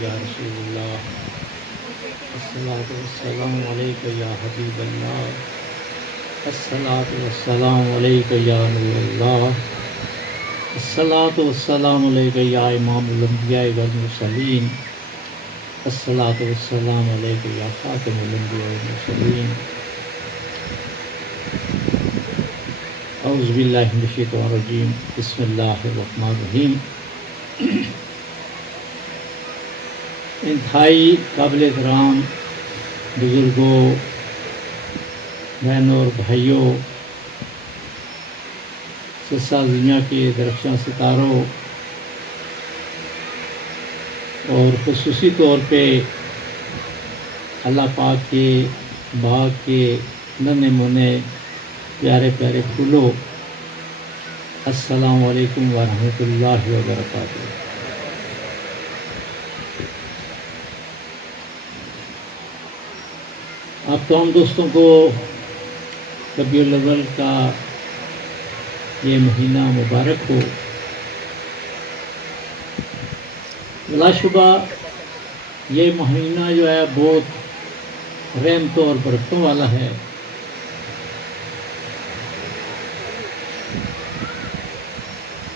یا رسول اللہ، الصلاۃ والسلام علیک یا حبیب اللہ، الصلاۃ والسلام علیک یا نور اللہ، الصلاۃ والسلام علیک یا امام الانبیاء والمرسلین، الصلاۃ والسلام علیک یا خاتم الانبیاء والمرسلین۔ اعوذ باللہ من الشیطان الرجیم، بسم اللہ الرحمن الرحیم۔ انتہائی قابل احترام بزرگوں، بہنوں اور بھائیوں، سلسلہ دنیا کے درخشاں ستاروں، اور خصوصی طور پہ اللہ پاک کے باغ کے ننھے منے پیارے پیارے پھولوں، السلام علیکم ورحمۃ اللہ وبرکاتہ۔ آپ تمام دوستوں کو ربیع الاول کا یہ مہینہ مبارک ہو۔ بلا شبہ یہ مہینہ جو ہے بہت رحمتوں اور برکتوں والا ہے۔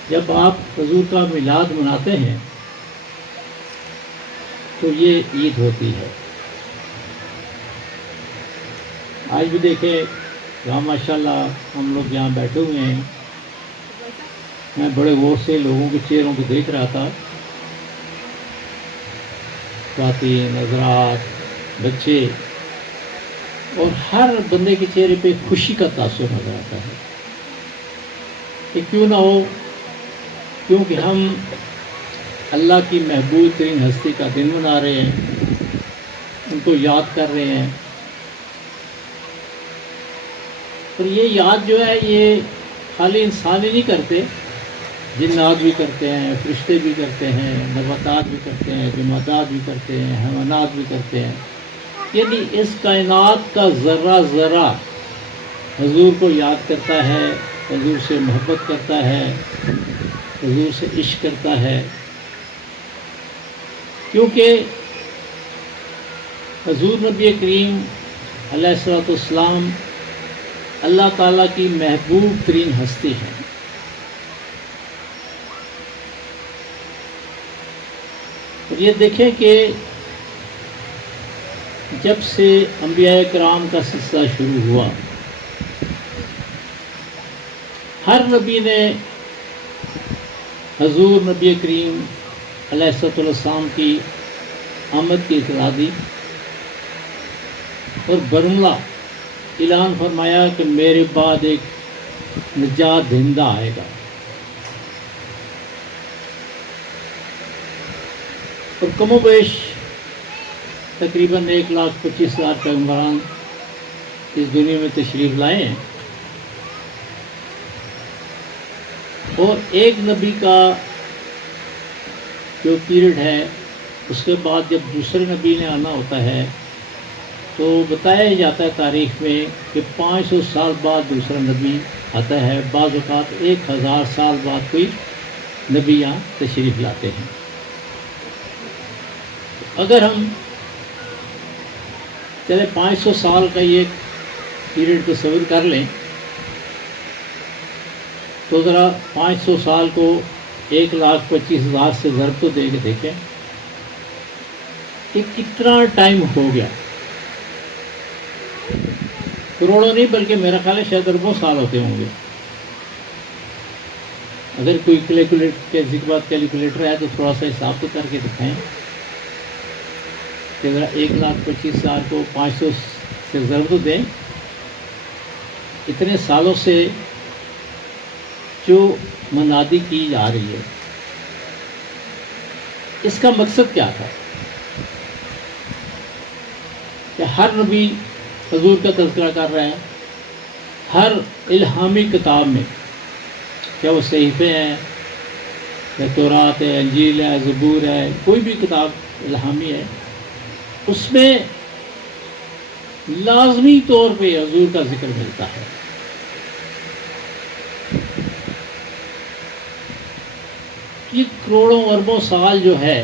جب آپ حضور کا میلاد مناتے ہیں تو یہ عید ہوتی ہے۔ آج بھی دیکھیں یہاں ماشاءاللہ ہم لوگ یہاں بیٹھے ہوئے ہیں، میں بڑے غور سے لوگوں کے چہروں کو دیکھ رہا تھا، خواتین، حضرات، بچے، اور ہر بندے کے چہرے پہ خوشی کا تاثر نظر آتا ہے کہ کیوں نہ ہو، کیونکہ ہم اللہ کی محبوب ترین ہستی کا دن منا رہے ہیں، ان کو یاد کر رہے ہیں۔ اور یہ یاد جو ہے یہ خالی انسان ہی نہیں کرتے، جنات بھی کرتے ہیں، فرشتے بھی کرتے ہیں، نباتات بھی کرتے ہیں، جمادات بھی کرتے ہیں، حیوانات بھی کرتے ہیں۔ یعنی اس کائنات کا ذرہ ذرہ حضور کو یاد کرتا ہے، حضور سے محبت کرتا ہے، حضور سے عشق کرتا ہے، کیونکہ حضور نبی کریم علیہ الصلوۃ والسلام اللہ تعالیٰ کی محبوب ترین ہستی ہے۔ اور یہ دیکھیں کہ جب سے انبیاء کرام کا سلسلہ شروع ہوا، ہر نبی نے حضور نبی کریم علیہ الصلوۃ والسلام کی آمد کی اطلاع دی اور برملا اعلان فرمایا کہ میرے بعد ایک نجات دہندہ آئے گا۔ اور کم و بیش تقریباً 1,25,000 پیغمبران اس دنیا میں تشریف لائے ہیں، اور ایک نبی کا جو پیریڈ ہے اس کے بعد جب دوسرے نبی نے آنا ہوتا ہے تو بتایا جاتا ہے تاریخ میں کہ 500 سال بعد دوسرا نبی آتا ہے، بعض اوقات 1000 سال بعد کوئی نبی یہاں تشریف لاتے ہیں۔ اگر ہم چلے 500 سال کا یہ پیریڈ تصور کر لیں تو ذرا 500 سال کو 1,25,000 سے ضرب تو دے کے دیکھیں کہ کتنا ٹائم ہو گیا۔ کروڑوں نہیں بلکہ میرا خیال ہے شاید اربوں سال ہوتے ہوں گے۔ اگر کوئی کیلکولیٹر ہے تو تھوڑا سا حساب تو کر کے دکھائیں کہ ذرا 1,25,000 کو 500 سے ضرب تو دیں۔ اتنے سالوں سے جو منادی کی جا رہی ہے، اس کا مقصد کیا تھا کہ ہر نبی حضور کا تذکرہ کر رہے ہیں، ہر الہامی کتاب میں، کیا وہ صحیفے ہیں، یا تورات ہے، انجیل ہے، زبور ہے، کوئی بھی کتاب الہامی ہے، اس میں لازمی طور پہ حضور کا ذکر ملتا ہے۔ یہ کروڑوں اربوں سال جو ہے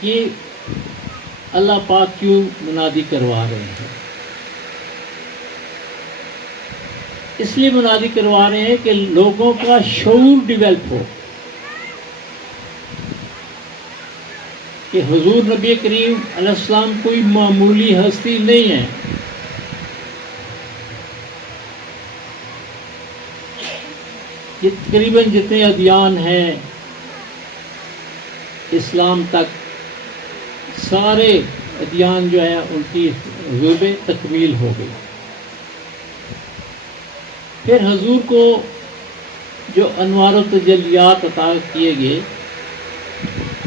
کہ اللہ پاک کیوں منادی کروا رہے ہیں؟ اس لیے منادی کروا رہے ہیں کہ لوگوں کا شعور ڈیولپ ہو کہ حضور نبی کریم علیہ السلام کوئی معمولی ہستی نہیں ہے. یہ تقریباً جتنے ادیان ہیں اسلام تک، سارے ادیان جو ہے ان کی حضور پہ تکمیل ہو گئی. پھر حضور کو جو انوار و تجلیات عطا کیے گئے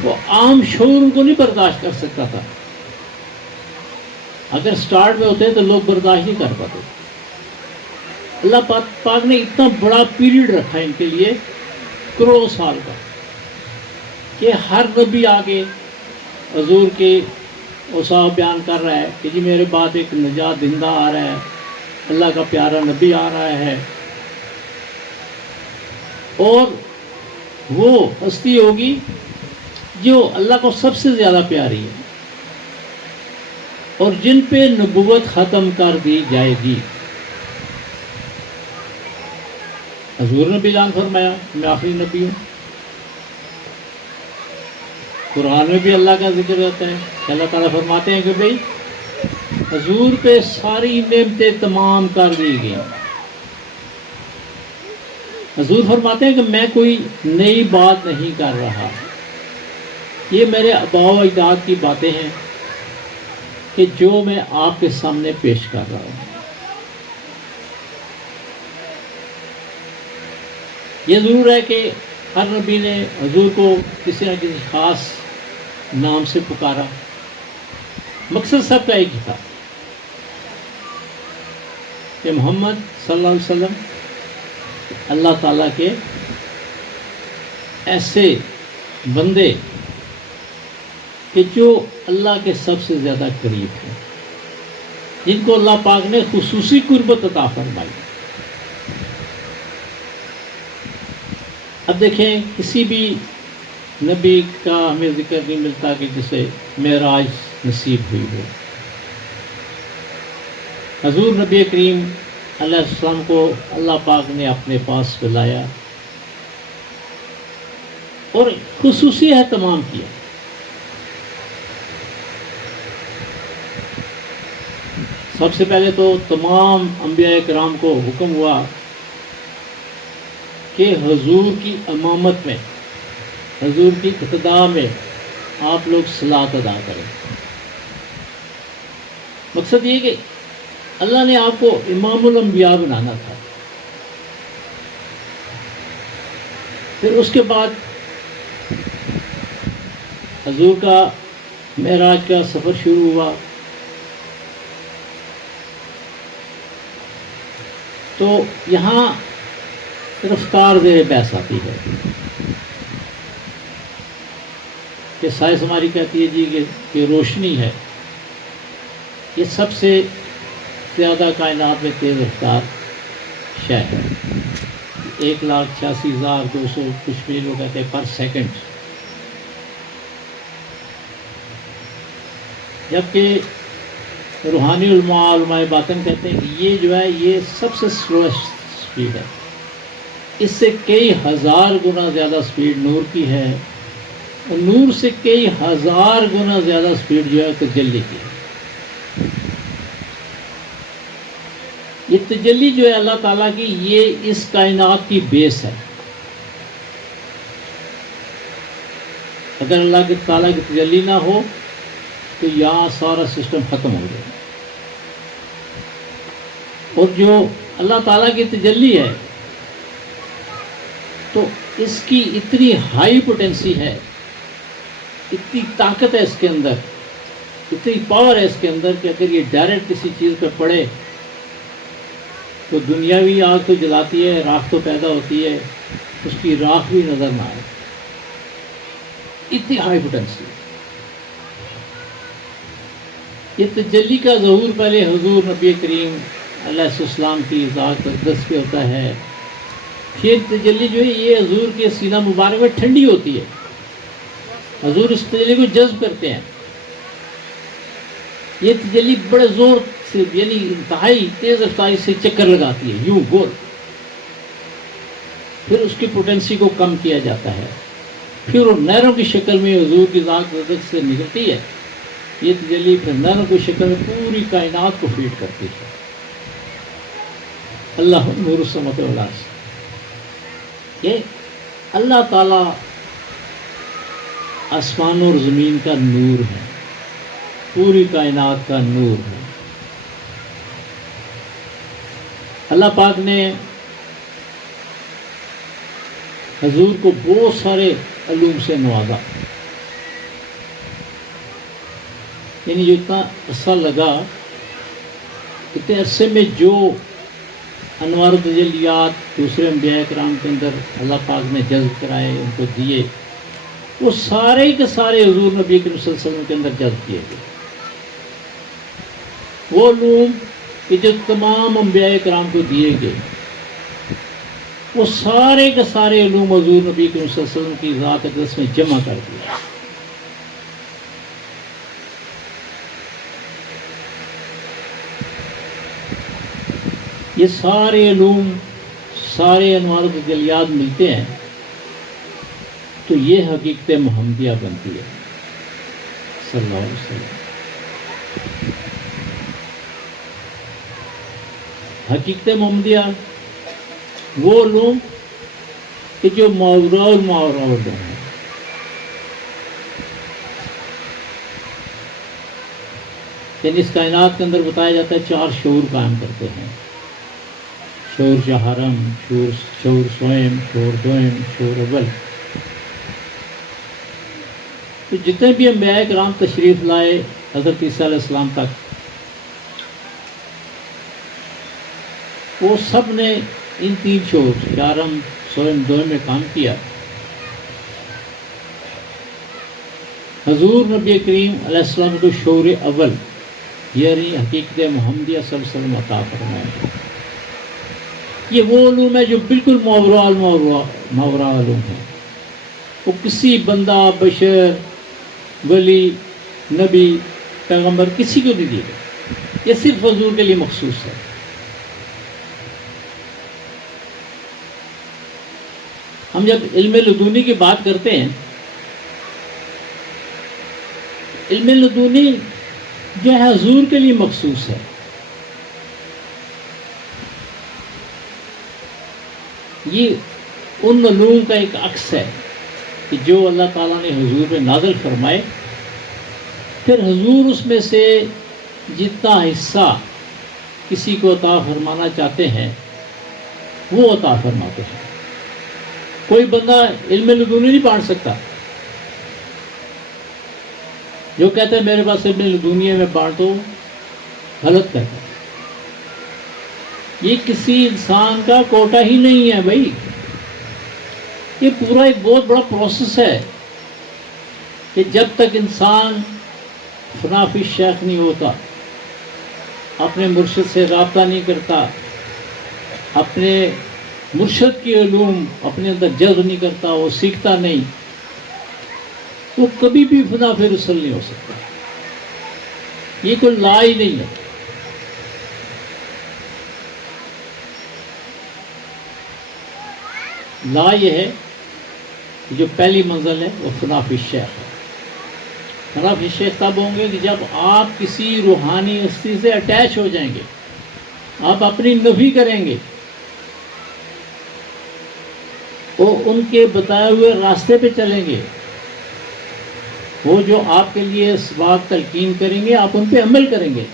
وہ عام شعور ان کو نہیں برداشت کر سکتا تھا. اگر سٹارٹ میں ہوتے تو لوگ برداشت نہیں کر پاتے. اللہ پاک نے اتنا بڑا پیریڈ رکھا ان کے لیے، کروڑوں سال کا، کہ ہر نبی آگے حضور کے اوصاف بیان کر رہا ہے کہ جی میرے بعد ایک نجات دہندہ آ رہا ہے، اللہ کا پیارا نبی آ رہا ہے، اور وہ ہستی ہوگی جو اللہ کو سب سے زیادہ پیاری ہے اور جن پہ نبوت ختم کر دی جائے گی. حضور نے بھی اعلان فرمایا میں آخری نبی ہوں. قرآن میں بھی اللہ کا ذکر رہتا ہے کہ اللہ تعالیٰ فرماتے ہیں کہ بھئی حضور پہ ساری نعمتیں تمام کر دی گئی. حضور فرماتے ہیں کہ میں کوئی نئی بات نہیں کر رہا، یہ میرے آباء و اجداد کی باتیں ہیں کہ جو میں آپ کے سامنے پیش کر رہا ہوں. یہ ضرور ہے کہ ہر نبی نے حضور کو کسی نہ کسی خاص نام سے پکارا، مقصد سب کا ایک ہی تھا کہ محمد صلی اللہ علیہ وسلم اللہ تعالیٰ کے ایسے بندے کہ جو اللہ کے سب سے زیادہ قریب ہیں، جن کو اللہ پاک نے خصوصی قربت عطا فرمائی. اب دیکھیں کسی بھی نبی کا ہمیں ذکر نہیں ملتا کہ جسے معراج نصیب ہوئی ہو. حضور نبی کریم علیہ السلام کو اللہ پاک نے اپنے پاس بلایا اور خصوصی اہتمام کیا. سب سے پہلے تو تمام انبیاء کرام کو حکم ہوا کہ حضور کی امامت میں، حضور کی اقتداء میں آپ لوگ صلاۃ ادا کریں. مقصد یہ کہ اللہ نے آپ کو امام الانبیاء بنانا تھا. پھر اس کے بعد حضور کا معراج کا سفر شروع ہوا تو یہاں رفتار زیر بحث آتی ہے کہ سائنس ہماری کہتی ہے جی کہ روشنی ہے، یہ سب سے زیادہ کائنات میں تیز رفتار شے ہے. 1,86,200 کچھ بھی لوگ کہتے ہیں پر سیکنڈ، جبکہ روحانی علماء باطن کہتے ہیں کہ یہ جو ہے یہ سب سے سلوسٹ سپیڈ ہے. اس سے کئی ہزار گنا زیادہ سپیڈ نور کی ہے، اور نور سے کئی ہزار گنا زیادہ سپیڈ جو ہے تجلی کی ہے. یہ تجلی جو ہے اللہ تعالیٰ کی، یہ اس کائنات کی بیس ہے. اگر اللہ کے تعالیٰ کی تجلی نہ ہو تو یہاں سارا سسٹم ختم ہو جائے. اور جو اللہ تعالیٰ کی تجلی ہے تو اس کی اتنی ہائی پوٹینسی ہے، اتنی طاقت ہے اس کے اندر، اتنی پاور ہے اس کے اندر کہ اگر یہ ڈائریکٹ کسی چیز پہ پڑے تو دنیاوی آگ تو جلاتی ہے، راکھ تو پیدا ہوتی ہے، اس کی راکھ بھی نظر نہ آئے. اتنی ہائی پوٹینسی. یہ تجلی کا ظہور پہلے حضور نبی کریم علیہ السلام کی ذات اقدس پہ ہوتا ہے. پھر تجلی جو ہے یہ حضور کے سینہ مبارک میں ٹھنڈی ہوتی ہے. حضور اس تجلی کو جذب کرتے ہیں. یہ تجلی بڑے زور سے یعنی انتہائی تیز رفتاری سے چکر لگاتی ہے یوں گول، پھر اس کی پوٹینسی کو کم کیا جاتا ہے، پھر وہ نہروں کی شکل میں حضور کی ذات رزق سے نکلتی ہے. یہ تجلی پھر نہروں کی شکل میں پوری کائنات کو فیڈ کرتی ہے. اللہ نور السماوات والارض، یہ اللہ تعالیٰ آسمان اور زمین کا نور ہے، پوری کائنات کا نور ہے. اللہ پاک نے حضور کو بہت سارے علوم سے نوازا. یعنی جو اتنا عرصہ لگا، اتنے عرصے میں جو انوار و تجلیات دوسرے انبیاء کرام کے اندر اللہ پاک نے جذب کرائے، ان کو دیے، وہ سارے کے سارے حضور نبی کریم صلی اللہ علیہ وسلم کے اندر جذب کیے گئے. وہ علوم کہ جو تمام انبیاء کرام کو دیے گئے، وہ سارے کے سارے علوم حضور نبی کریم صلی اللہ علیہ وسلم کی ذات اقدس میں جمع کر دیا. یہ سارے علوم، سارے انوار و تجلیات ملتے ہیں تو یہ حقیقت محمدیہ بنتی ہے صلی اللہ علیہ وسلم. حقیقت محمدیہ وہ علوم کہ جو ماورا الماورا علوم ہیں. یعنی اس کائنات کے اندر بتایا جاتا ہے 4 شعور قائم کرتے ہیں: شعور جہرم، شعور سوئم، شعور دوئم، شعور اول. تو جتنے بھی انبیاء کرام تشریف لائے حضرت عیسیٰ علیہ السلام تک، وہ سب نے ان 3 شعور جہرم، سوئم، دوئم میں کام کیا. حضور نبی کریم علیہ السلام کو شعور اول یعنی حقیقت محمدیہ صلی اللہ علیہ وسلم عطا فرمایا. یہ وہ علوم ہے جو بالکل ماورا علوم ہے. وہ کسی بندہ، بشر، ولی، نبی، پیغمبر کسی کو نہیں دیے گئے. یہ صرف حضور کے لیے مخصوص ہے. ہم جب علم لدنی کی بات کرتے ہیں، علم لدنی جو ہے حضور کے لیے مخصوص ہے. یہ ان علوم کا ایک عکس ہے کہ جو اللہ تعالیٰ نے حضور میں نازل فرمائے، پھر حضور اس میں سے جتنا حصہ کسی کو عطا فرمانا چاہتے ہیں وہ عطا فرماتے ہیں. کوئی بندہ علم لدنی نہیں بانٹ سکتا. جو کہتے ہیں میرے پاس علم لدنی ہے میں بانٹوں، غلط کہتا ہے. یہ کسی انسان کا کوٹا ہی نہیں ہے بھائی. یہ پورا ایک بہت بڑا پروسیس ہے کہ جب تک انسان فنا فی شیخ نہیں ہوتا، اپنے مرشد سے رابطہ نہیں کرتا، اپنے مرشد کی علوم اپنے اندر جذب نہیں کرتا، وہ سیکھتا نہیں، وہ کبھی بھی فنا فی رسول نہیں ہو سکتا. یہ کوئی لا ہی نہیں ہے. لا یہ ہے کہ جو پہلی منزل ہے وہ فنا فی شیخ ہے. فنا فی شیخ تب ہوں گے کہ جب آپ کسی روحانی ہستی سے اٹیچ ہو جائیں گے، آپ اپنی نفی کریں گے، وہ ان کے بتائے ہوئے راستے پہ چلیں گے، وہ جو آپ کے لیے اسباب تلقین کریں گے آپ ان پہ عمل کریں گے.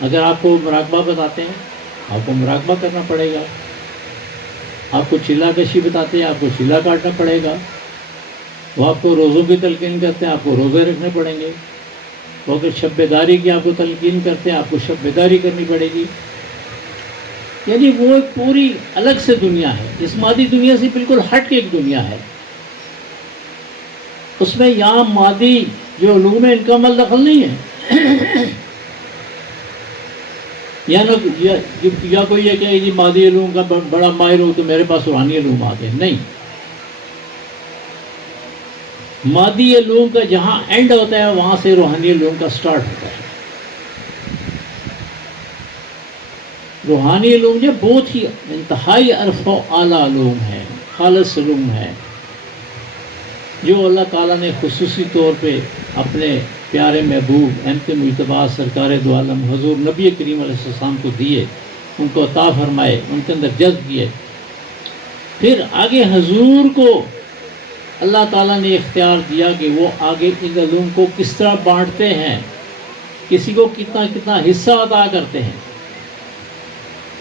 اگر آپ کو مراقبہ بتاتے ہیں آپ کو مراقبہ کرنا پڑے گا. آپ کو چلا کشی بتاتے ہیں آپ کو چلا کاٹنا پڑے گا. وہ آپ کو روزوں کی تلقین کرتے ہیں آپ کو روزے رکھنے پڑیں گے. وہ اگر شب بیداری کی آپ کو تلقین کرتے ہیں آپ کو شب بیداری کرنی پڑے گی. یعنی وہ ایک پوری الگ سے دنیا ہے، اس مادی دنیا سے بالکل ہٹ کے ایک دنیا ہے. اس میں یہاں مادی جو علوم ہے ان کا عمل دخل نہیں ہے. یا کوئی یہ کہ جی مادی علوم کا بڑا ماہر ہو تو میرے پاس روحانی علوم آتے ہیں، نہیں. مادی علوم کا جہاں اینڈ ہوتا ہے وہاں سے روحانی علوم کا سٹارٹ ہوتا ہے. روحانی علوم جو بہت ہی انتہائی عرف و اعلیٰ علوم ہے، خالص علوم ہے، جو اللہ تعالیٰ نے خصوصی طور پہ اپنے پیارے محبوب احمد مجتبیٰ سرکار دو عالم حضور نبی کریم علیہ السلام کو دیے، ان کو عطا فرمائے، ان کے اندر جذب کیے. پھر آگے حضور کو اللہ تعالیٰ نے اختیار دیا کہ وہ آگے ان علوم کو کس طرح بانٹتے ہیں، کسی کو کتنا کتنا حصہ عطا کرتے ہیں.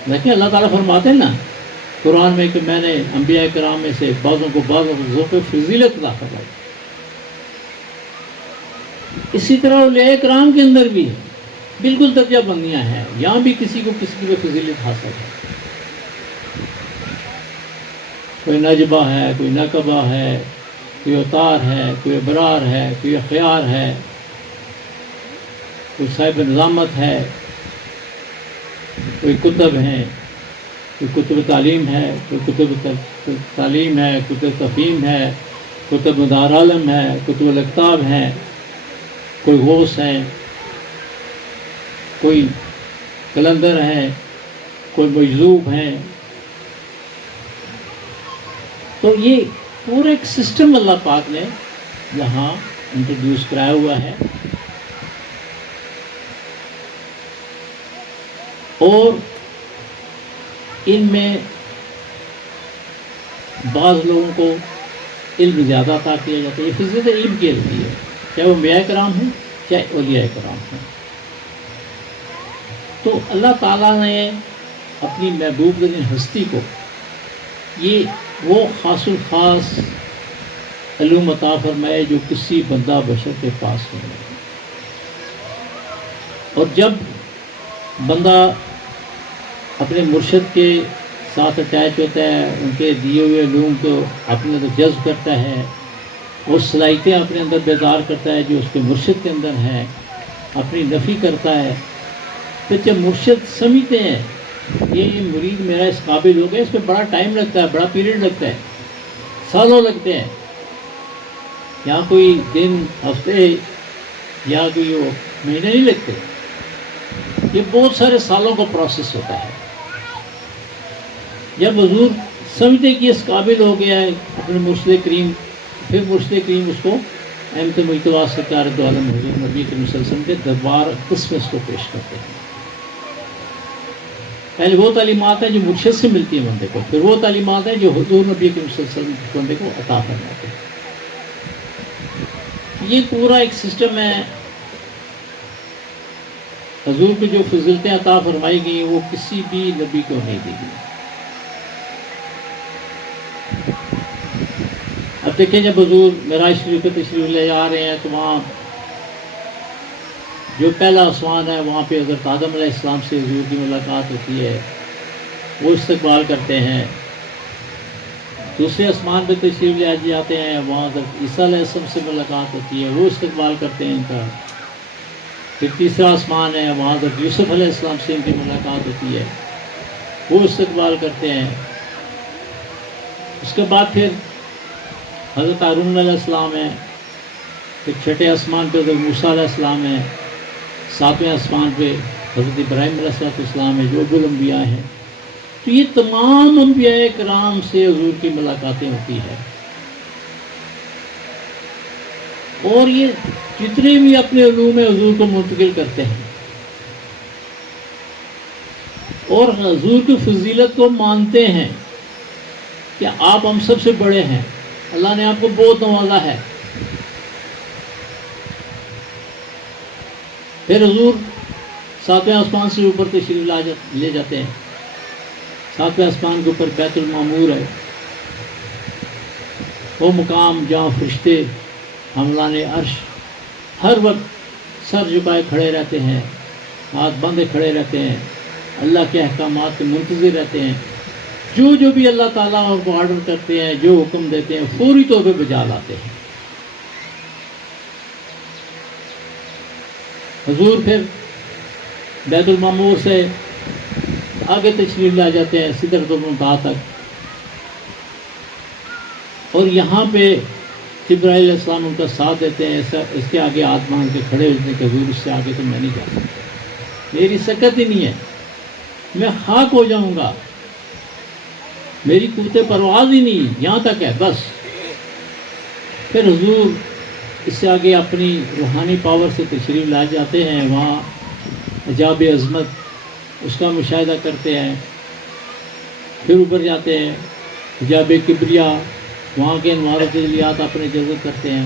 لیکن اللہ تعالیٰ فرماتے ہیں نا قرآن میں کہ میں نے انبیاء کرام میں سے بعضوں کو ذوق فضیلت عطا فرمائی. اسی طرح اولیاء کرام کے اندر بھی بالکل درجہ بندیاں ہیں، یہاں بھی کسی کو کسی کی فضیلت حاصل ہے. کوئی نجبہ ہے، کوئی نقبہ ہے، کوئی اوتار ہے، کوئی ابرار ہے، کوئی اخیار ہے، کوئی صاحب نظامت ہے، کوئی کتب ہیں، کوئی کتب تعلیم ہے، کوئی کتب تعلیم ہے، کتب تفہیم ہے، کتب مدار عالم ہے، کتب الاکتاب ہیں، کوئی غوث ہیں، کوئی کلندر ہیں، کوئی مجذوب ہیں. تو یہ پورا ایک سسٹم اللہ پاک نے یہاں انٹروڈیوس کرایا ہوا ہے. اور ان میں بعض لوگوں کو علم زیادہ عطا کیا جاتا ہے. یہ فضیلت علم کی ہوتی ہے، چاہے وہ انبیاء کرام ہوں چاہے اولیاء کرام ہوں. تو اللہ تعالیٰ نے اپنی محبوب ترین ہستی کو یہ وہ خاص الخاص علوم عطا فرمائے جو کسی بندہ بشر کے پاس نہیں ہے. اور جب بندہ اپنے مرشد کے ساتھ اٹیچ ہوتا ہے، ان کے دیے ہوئے علوم کو اپنے اندر جذب کرتا ہے، وہ صلاحیتیں اپنے اندر بیدار کرتا ہے جو اس کے مرشد کے اندر ہیں، اپنی نفی کرتا ہے. پھر جب مرشد سمجھتے ہیں یہ مرید میرا اس قابل ہو گیا، اس میں بڑا ٹائم لگتا ہے، بڑا پیریڈ لگتا ہے، سالوں لگتے ہیں. یہاں کوئی دن، ہفتے یا کوئی مہینے نہیں لگتے، یہ بہت سارے سالوں کا پروسیس ہوتا ہے. جب حضور سمجھتے کہ اس قابل ہو گیا ہے اپنے مرشد کریم، پھر مرشد کریم اس کو احمد مجتبیٰ سرکار دو عالم حضور نبی کریم صلی اللہ علیہ وسلم کے دربار اقدس میں اس کو پیش کرتے ہیں. پہلے وہ تعلیمات ہیں جو مرشد سے ملتی ہیں بندے کو، پھر وہ تعلیمات ہیں جو حضور نبی کریم صلی اللہ علیہ وسلم بندے کو عطا فرماتے ہیں. یہ پورا ایک سسٹم ہے. حضور کو جو فضیلتیں عطا فرمائی گئی وہ کسی بھی نبی کو نہیں دی گئی. اب دیکھیں جب حضور معراج شریف پہ تشریف لے جا رہے ہیں تو وہاں جو پہلا آسمان ہے وہاں پہ حضرت آدم علیہ السلام سے حضور کی ملاقات ہوتی ہے، وہ استقبال کرتے ہیں. دوسرے آسمان پہ تشریف لے جاتے ہیں، وہاں حضرت عیسیٰ علیہ السلام سے ملاقات ہوتی ہے، وہ استقبال کرتے ہیں ان کا. پھر تیسرا آسمان ہے، وہاں حضرت یوسف علیہ السلام سے ان کی ملاقات ہوتی ہے، وہ استقبال کرتے ہیں. اس کے بعد پھر حضرت ہارون علیہ السلام ہے، پھر چھٹے آسمان پہ حضرت موسیٰ علیہ السلام ہے، ساتویں آسمان پہ حضرت ابراہیم علیہ السلام ہے جو ابو الانبیاء ہیں. تو یہ تمام انبیاء کرام سے حضور کی ملاقاتیں ہوتی ہیں. اور یہ جتنے بھی اپنے علوم حضور کو منتقل کرتے ہیں اور حضور کی فضیلت کو مانتے ہیں کہ آپ ہم سب سے بڑے ہیں، اللہ نے آپ کو بہت نوازا ہے. پھر حضور ساتویں آسمان سے اوپر تشریف لے جاتے ہیں. ساتویں آسمان کے اوپر بیت المعمور ہے، وہ مقام جہاں فرشتے حملان عرش ہر وقت سر جھکائے کھڑے رہتے ہیں، ہاتھ باندھے کھڑے رہتے ہیں، اللہ کے احکامات کے منتظر رہتے ہیں. جو بھی اللہ تعالیٰ ان کو آرڈر کرتے ہیں، جو حکم دیتے ہیں، فوری طور پہ بجا لاتے ہیں. حضور پھر بیت المعمور سے آگے تشریف لے جاتے ہیں سدرۃ المنتہا تک، اور یہاں پہ جبرائیل علیہ السلام ان کا ساتھ دیتے ہیں، اس کے آگے ہاتھ مانگ کے کھڑے ہوتے ہیں کہ حضور اس سے آگے تو میں نہیں جا سکتا، میری سکت ہی نہیں ہے، میں خاک ہو جاؤں گا، میری قوت پرواز ہی نہیں، یہاں تک ہے بس۔ پھر حضور اس سے آگے اپنی روحانی پاور سے تشریف لا جاتے ہیں، وہاں عجاب عظمت اس کا مشاہدہ کرتے ہیں، پھر اوپر جاتے ہیں حجاب کبریا، وہاں کے انوار و تجلیات اپنے جذب کرتے ہیں،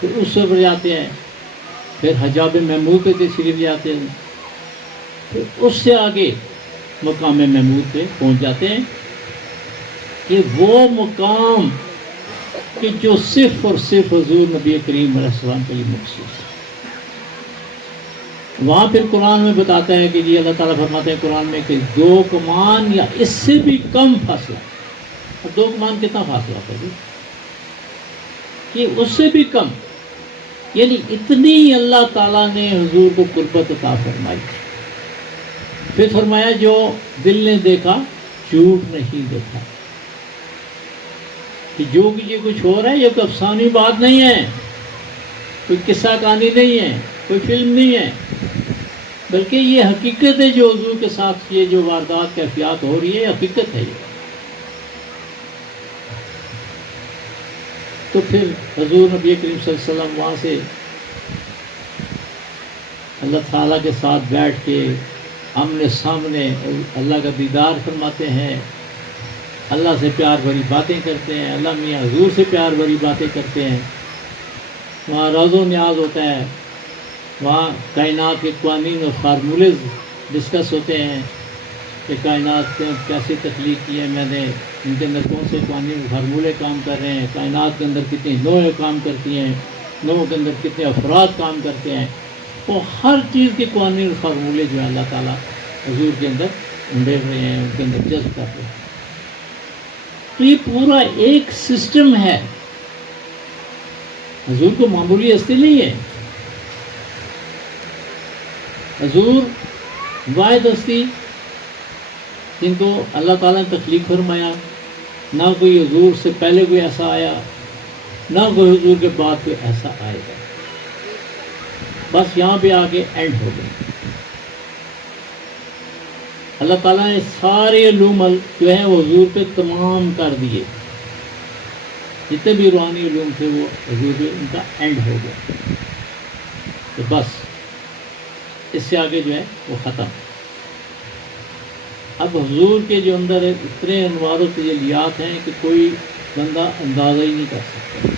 پھر اس سے اوپر جاتے ہیں، پھر حجاب محمود پہ تشریف لے آتے ہیں، پھر اس سے آگے مقام محمود پہ پہنچ جاتے ہیں کہ وہ مقام کہ جو صرف اور صرف حضور نبی کریم علیہ السلام کے لیے مخصوص ہے۔ وہاں پھر قرآن میں بتاتا ہے کہ جی اللہ تعالیٰ فرماتے ہیں قرآن میں کہ 2 کمان یا اس سے بھی کم فاصلہ، اور 2 کمان کتنا فاصلہ تھا جی؟ کہ اس سے بھی کم، یعنی اتنی اللہ تعالیٰ نے حضور کو قربت عطا فرمائی۔ پھر فرمایا جو دل نے دیکھا جھوٹ نہیں دیکھا، کہ جو یہ کچھ ہو رہا ہے یہ کوئی افسانوی بات نہیں ہے، کوئی قصہ کہانی نہیں ہے، کوئی فلم نہیں ہے، بلکہ یہ حقیقت ہے۔ جو حضور کے ساتھ یہ جو واردات کیفیات ہو رہی ہے حقیقت ہے یہ۔ تو پھر حضور نبی کریم صلی اللہ علیہ وسلم وہاں سے اللہ تعالیٰ کے ساتھ بیٹھ کے آمنے سامنے اللہ کا دیدار فرماتے ہیں، اللہ سے پیار بھری باتیں کرتے ہیں، اللہ میاں حضور سے پیار بھری باتیں کرتے ہیں۔ وہاں راز و نیاز ہوتا ہے، وہاں کائنات کے قوانین اور فارمولے ڈسکس ہوتے ہیں کہ کائنات کیسے تخلیق کی ہے میں نے، ان کے اندر کون سے قوانین اور فارمولے کام کر رہے ہیں، کائنات کے اندر کتنی نوعیں کام کرتی ہیں، نوعوں کے اندر کتنے افراد کام کرتے ہیں، وہ ہر چیز کے قوانین اور فارمولے جو ہیں اللہ تعالیٰ حضور کے اندر ڈھیر رہے ہیں، ان کے اندر جذب کر رہے ہیں۔ تو یہ پورا ایک سسٹم ہے، حضور کو معمولی ہستی نہیں ہے۔ حضور واحد ہستی جن کو اللہ تعالیٰ نے تخلیق فرمایا، نہ کوئی حضور سے پہلے کوئی ایسا آیا، نہ کوئی حضور کے بعد کوئی ایسا آئے گا، بس یہاں پہ آ کے اینڈ ہو گئے۔ اللہ تعالیٰ نے سارے علوم جو ہیں وہ حضور پہ تمام کر دیے، جتنے بھی روحانی علوم تھے وہ حضور پہ ان کا اینڈ ہو گیا، تو بس اس سے آگے جو ہے وہ ختم۔ اب حضور کے جو اندر اتنے انوار و تجلیات ہیں کہ کوئی بندہ اندازہ ہی نہیں کر سکتا،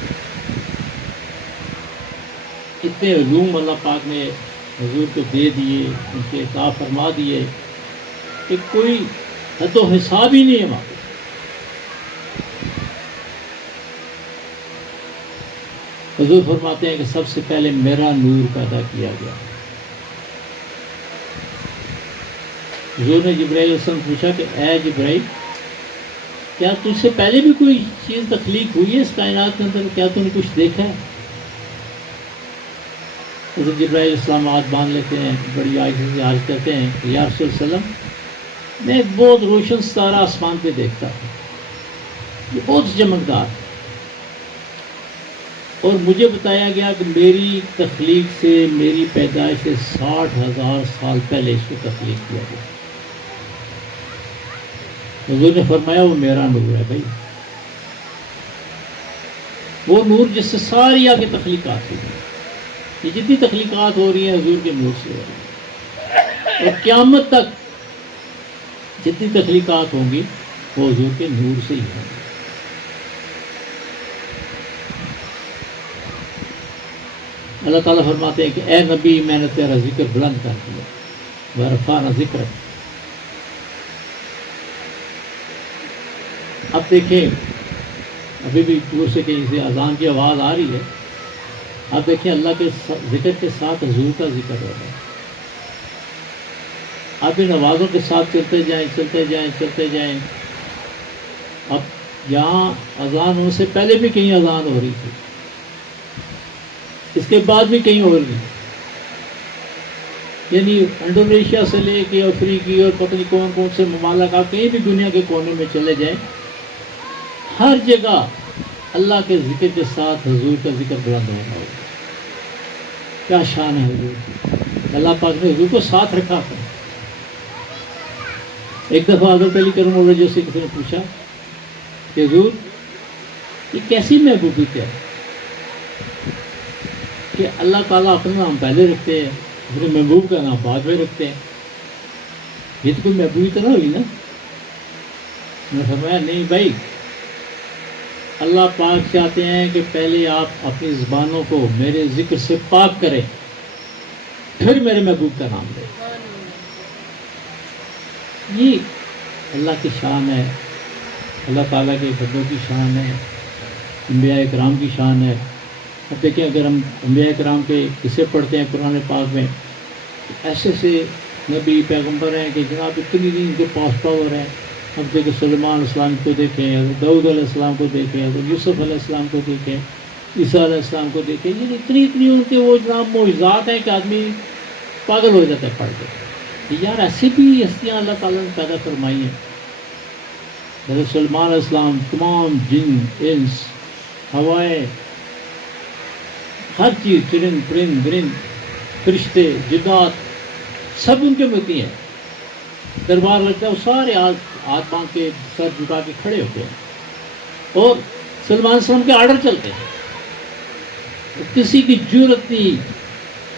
اتنے علوم اللہ پاک نے حضور کو دے دیے، ان کے عطا فرما دیے کہ کوئی حد و حساب ہی نہیں ہے وہاں۔ حضور فرماتے ہیں کہ سب سے پہلے میرا نور پیدا کیا گیا۔ حضور نے جبرائیل علیہ السلام پوچھا کہ اے جبرائیل، کیا تجھ سے پہلے بھی کوئی چیز تخلیق ہوئی ہے اس کائنات کے اندر، کیا تم نے کچھ دیکھا ہے؟ حضرت جبرائیل علیہ السلام ہاتھ باندھ لیتے ہیں، بڑی عاجزی سے عرض کرتے ہیں کہ یا رسول اللہ علیہ وسلم، میں ایک بہت روشن ستارہ آسمان پہ دیکھتا ہوں، یہ بہت چمکدار، اور مجھے بتایا گیا کہ میری تخلیق سے، میری پیدائش سے 60,000 سال پہلے اس کو تخلیق کیا گیا۔ حضور نے فرمایا وہ میرا نور ہے بھائی، وہ نور جس سے ساری آگے تخلیقات ہوئی، یہ جتنی تخلیقات ہو رہی ہیں حضور کے نور سے ہو رہی ہیں، اور قیامت تک جتنی تخلیقات ہوں گی وہ حضور کے نور سے ہی ہوں گی۔ اللہ تعالیٰ فرماتے ہیں کہ اے نبی، میں نے تیرا ذکر بلند کر دیا، ورفعنا ذکرک۔ اب دیکھیں، ابھی بھی دور سے کہیں سے اذان کی آواز آ رہی ہے، اب دیکھیں اللہ کے ذکر کے ساتھ حضور کا ذکر ہو رہا ہے۔ آپ ان آوازوں کے ساتھ چلتے جائیں، چلتے جائیں، چلتے جائیں۔ اب یہاں اذان ہونے سے پہلے بھی کہیں اذان ہو رہی تھی، اس کے بعد بھی کہیں ہو رہی، یعنی انڈونیشیا سے لے کے افریقی اور پتہ نہیں کون کون سے ممالک، آپ کہیں بھی دنیا کے کونے میں چلے جائیں، ہر جگہ اللہ کے ذکر کے ساتھ حضور کا ذکر بلند ہونا ہوگا. کیا شان ہے حضور کی. اللہ پاک نے حضور کو ساتھ رکھا اپنے. ایک دفعہ حضرت علی کرم اللہ وجہ سے کسی نے پوچھا کہ حضور یہ کیسی محبوبیت ہے کہ اللہ تعالیٰ اپنا نام پہلے رکھتے ہیں, اپنے محبوب کا نام بعد میں رکھتے ہیں, یہ تو کوئی محبوبیت نہ ہوئی نا. میں نے فرمایا نہیں بھائی, اللہ پاک چاہتے ہیں کہ پہلے آپ اپنی زبانوں کو میرے ذکر سے پاک کریں, پھر میرے محبوب کا نام لیں. یہ اللہ کی شان ہے, اللہ تعالیٰ کے بندوں کی شان ہے, انبیاء کرام کی شان ہے. اب دیکھیں اگر ہم انبیاء کرام کے قصے پڑھتے ہیں قرآن پاک میں, ایسے سے نبی پیغمبر ہیں کہ جناب اتنی ان کے پاس پاور ہے. اب دیکھیں سلیمان علیہ السلام کو دیکھیں, داؤد علیہ السلام کو دیکھیں, یوسف علیہ السلام کو دیکھیں, عیسیٰ علیہ السلام کو دیکھیں. یہ اتنی ان کے وہ جناب معجزات ہیں کہ آدمی پاگل ہو جاتا ہے پڑھ کے. یار ایسی بھی ہستیاں اللہ تعالیٰ نے پیدا فرمائی ہیں. حضرت سلیمان علیہ السلام تمام جن انس ہوائیں ہر چیز, چرند پرند درند فرشتے جنات سب ان کے ہوتی ہیں. دربار لگتا ہے, وہ سارے ہاتھ باندھ کے سر جھکا کے کھڑے ہوتے ہیں اور سلمان علیہ السلام کے آرڈر چلتے ہیں. کسی کی جرت نہیں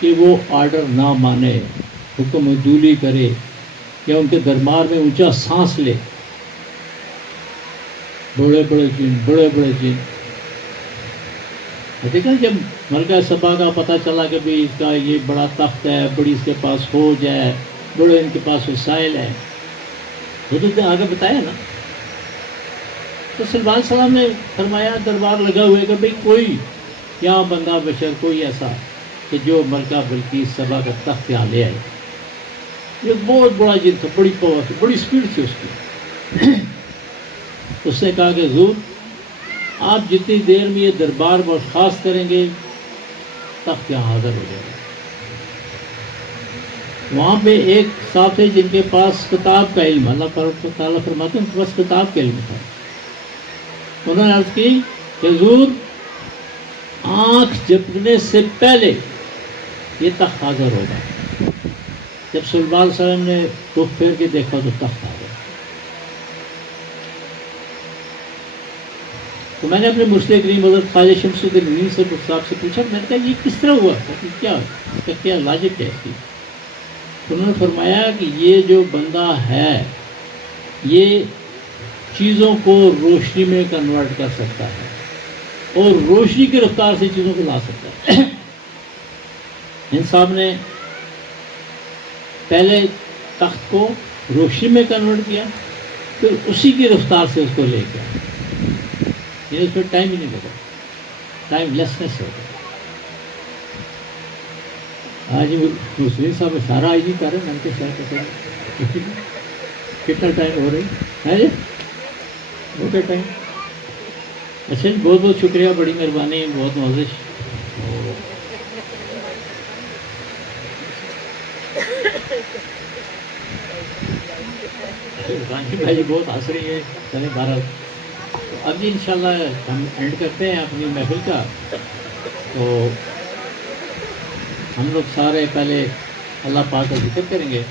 کہ وہ آرڈر نہ مانے, حکم عدولی کرے یا ان کے دربار میں اونچا سانس لے. بڑے بڑے جن دیکھا جب ملکہ سبا کا پتہ چلا کہ بھئی اس کا یہ بڑا تخت ہے, بڑی اس کے پاس فوج ہے, بڑے ان کے پاس وسائل ہے, حضرت نے آگے بتایا نا. تو سلمان علیہ السلام نے فرمایا دربار لگا ہوئے کہ بھئی کوئی یہاں بندہ بشر کوئی ایسا کہ جو ملکہ بلقیس سبا کا تخت یہاں لے آئے. یہ بہت بڑا جن تھا, بڑی پاور تھی, بڑی اسپیڈ تھی اس کی. اس نے کہا کہ حضور آپ جتنی دیر میں یہ دربار برخاست کریں گے تخت یہاں حاضر ہو جائے گا. وہاں پہ ایک صاحب تھے جن کے پاس کتاب کا علم, اللہ تعالیٰ فرماتے ہیں ان کے پاس کتاب کا علم تھا. انہوں نے عرض کی کہ حضور آنکھ جھپکنے سے پہلے یہ تخت حاضر ہوگا. جب سلیمان علیہ السلام نے رخ پھیر کے دیکھا تو تخت آ گیا. تو میں نے اپنے مرشد کریم حضرت خواجہ شمس الدین صاحب سے پوچھا, میں نے کہا یہ کس طرح ہوا تھا, کیا اس کا کیا لاجک ہے اس کی. انہوں نے فرمایا کہ یہ جو بندہ ہے یہ چیزوں کو روشنی میں کنورٹ کر سکتا ہے اور روشنی کی رفتار سے چیزوں کو لا سکتا ہے. ان صاحب نے پہلے تخت کو روشنی میں کنورٹ کیا, پھر اسی کی رفتار سے اس کو لے گیا. یہ اس میں ٹائم ہی نہیں لگا, ٹائم لیسنس ہو گیا. آج مسلم صاحب اشارہ آئی نہیں کر رہے, میں نے کہا شاید کتنا ٹائم ہو رہی ہے جی, ہو گیا ٹائم. اچھا جی, بہت بہت شکریہ, بڑی مہربانی, بہت نوازش. بھائی بہت ہنس رہی ہے, چلیں بہرحال اب جی انشاءاللہ ہم اینڈ کرتے ہیں اپنی محفل کا. تو ہم لوگ سارے پہلے اللہ پاک کا ذکر کریں گے.